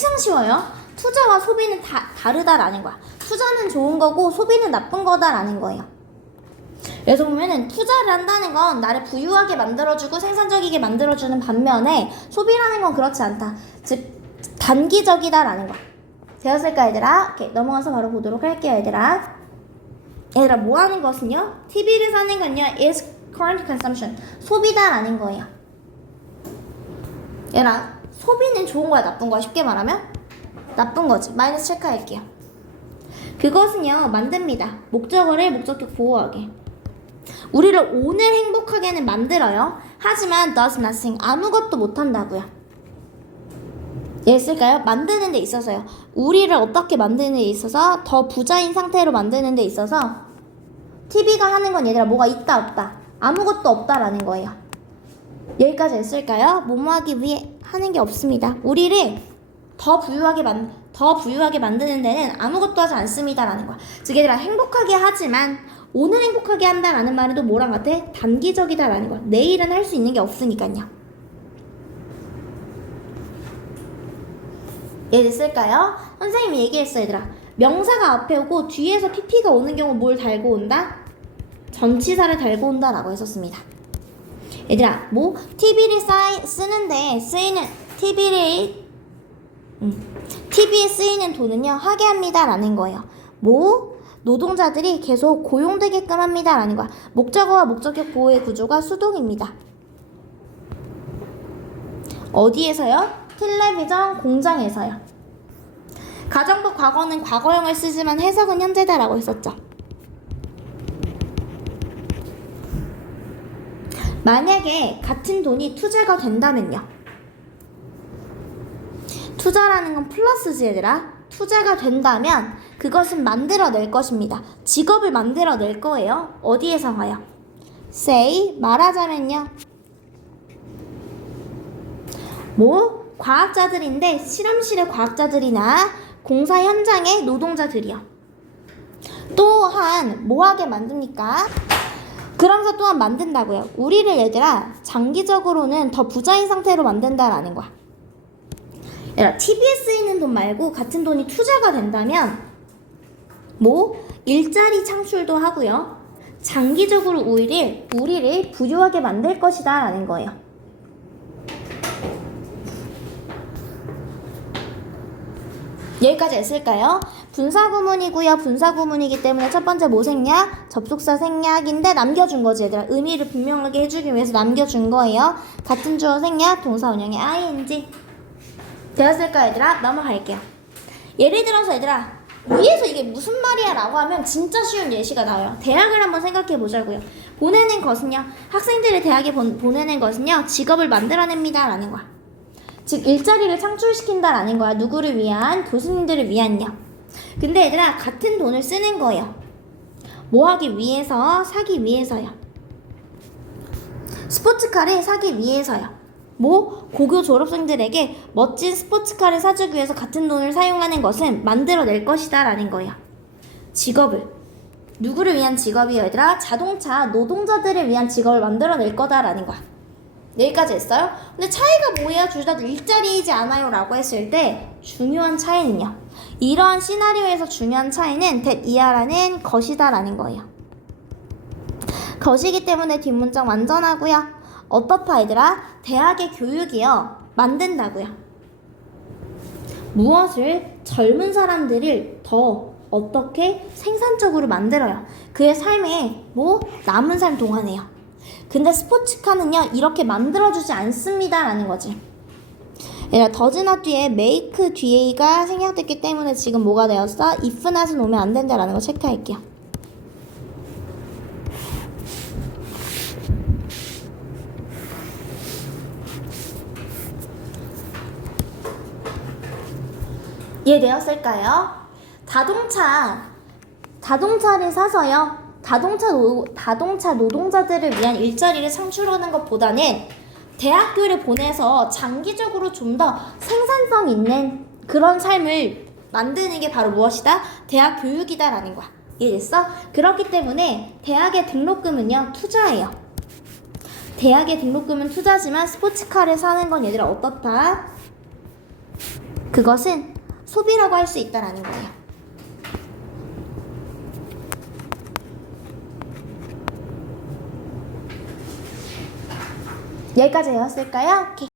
세상 쉬워요. 투자와 소비는 다 다르다라는 거야. 투자는 좋은 거고 소비는 나쁜 거다라는 거예요. 그래서 보면은 투자를 한다는 건 나를 부유하게 만들어주고 생산적이게 만들어주는 반면에 소비라는 건 그렇지 않다. 즉 단기적이다라는 거. 되었을까 얘들아? 오케이 넘어가서 바로 보도록 할게요 얘들아. 얘들아 뭐 하는 것은요? TV를 사는 건요 is current consumption 소비다라는 거예요. 얘들아 소비는 좋은 거야 나쁜 거야 쉽게 말하면 나쁜 거지 마이너스 체크할게요. 그것은요 만듭니다. 목적어를 목적격 보호하게. 우리를 오늘 행복하게는 만들어요. 하지만 does nothing 아무것도 못 한다고요. 예, 쓸까요? 만드는 데 있어서요. 우리를 어떻게 만드는 데 있어서 더 부자인 상태로 만드는 데 있어서 TV가 하는 건 얘들아 뭐가 있다 없다 아무것도 없다라는 거예요. 여기까지 했을까요? 뭐뭐 하기 위해 하는 게 없습니다. 우리를 더 부유하게 만, 더 부유하게 만드는 데는 아무것도 하지 않습니다라는 거야. 즉 얘들아 행복하게 하지만 오늘 행복하게 한다라는 또 뭐랑 같아? 단기적이다라는 거야. 내일은 할 수 있는 게 없으니까요. 예를 쓸까요? 선생님이 얘기했어 얘들아. 명사가 앞에 오고 뒤에서 PP가 오는 경우 뭘 달고 온다? 전치사를 달고 온다라고 했었습니다. 얘들아, 뭐 TV를 쌓이, 쓰는데 쓰이는 TV를 음, TV에 쓰이는 돈은요 하게 합니다라는 거예요. 뭐 노동자들이 계속 고용되게끔 합니다라는 거야. 목적어와 목적격 보호의 구조가 수동입니다. 어디에서요? 텔레비전 공장에서요. 가정부 과거는 과거형을 쓰지만 해석은 현재다라고 했었죠. 만약에 같은 돈이 투자가 된다면요. 투자라는 건 플러스지 얘들아. 투자가 된다면 그것은 만들어낼 것입니다. 직업을 만들어낼 거예요. 어디에서가요? say 말하자면요. 뭐 과학자들인데 실험실의 과학자들이나 공사 현장의 노동자들이요. 또한 뭐하게 만듭니까? 그러면서 또한 만든다고요. 우리를 얘들아 장기적으로는 더 부자인 상태로 만든다라는 거야. 얘들아 TV에 쓰이는 돈 말고 같은 돈이 투자가 된다면 뭐 일자리 창출도 하고요. 장기적으로 우리를 우리를 부유하게 만들 것이다라는 거예요. 여기까지 했을까요? 분사구문이고요. 분사구문이기 때문에 첫 번째 뭐 생략? 접속사 생략인데 남겨준 거지 얘들아. 의미를 분명하게 해주기 위해서 남겨준 거예요. 같은 주어 생략, 동사 운영의 ing. 되었을까 얘들아? 넘어갈게요. 예를 들어서 얘들아 위에서 이게 무슨 말이야 라고 하면 진짜 쉬운 예시가 나와요. 대학을 한번 생각해 보자고요. 보내는 것은요. 학생들을 대학에 보, 보내는 것은요. 직업을 만들어냅니다 라는 거야. 즉 일자리를 창출시킨다라는 거야. 누구를 위한? 교수님들을 위한요. 근데 얘들아 같은 돈을 쓰는 거예요. 뭐 하기 위해서? 사기 위해서요. 스포츠카를 사기 위해서요. 뭐 고교 졸업생들에게 멋진 스포츠카를 사주기 위해서 같은 돈을 사용하는 것은 만들어낼 것이다라는 거예요. 직업을 누구를 위한 직업이요, 얘들아? 자동차 노동자들을 위한 직업을 만들어낼 거다라는 거야. 여기까지 했어요? 근데 차이가 뭐야? 둘다 일자리이지 않아요? 라고 했을 때 중요한 차이는요. 이러한 시나리오에서 중요한 차이는 that 이하라는 것이다 라는 거예요. 것이기 때문에 뒷문장 완전하고요. 어떻다 얘들아? 대학의 교육이요. 만든다고요. 무엇을 젊은 사람들을 더 어떻게 생산적으로 만들어요. 그의 삶에 뭐 남은 삶 동안에요. 근데 스포츠카는요 이렇게 만들어주지 않습니다 라는 거지. 얘가 더즈나 뒤에 make 뒤에가 생략됐기 때문에 지금 뭐가 되었어? if not은 오면 안 된다라는 거 체크할게요. 이해되었을까요? 자동차 자동차를 사서요. 자동차 노, 자동차 노동자들을 위한 일자리를 창출하는 것보다는 대학교를 보내서 장기적으로 좀 더 생산성 있는 그런 삶을 만드는 게 바로 무엇이다? 대학 교육이다라는 거야. 이해됐어? 그렇기 때문에 대학의 등록금은요, 투자예요. 대학의 등록금은 투자지만 스포츠카를 사는 건 얘들아 어떻다? 그것은 소비라고 할 수 있다라는 거예요. 여기까지 외웠을까요? 오케이.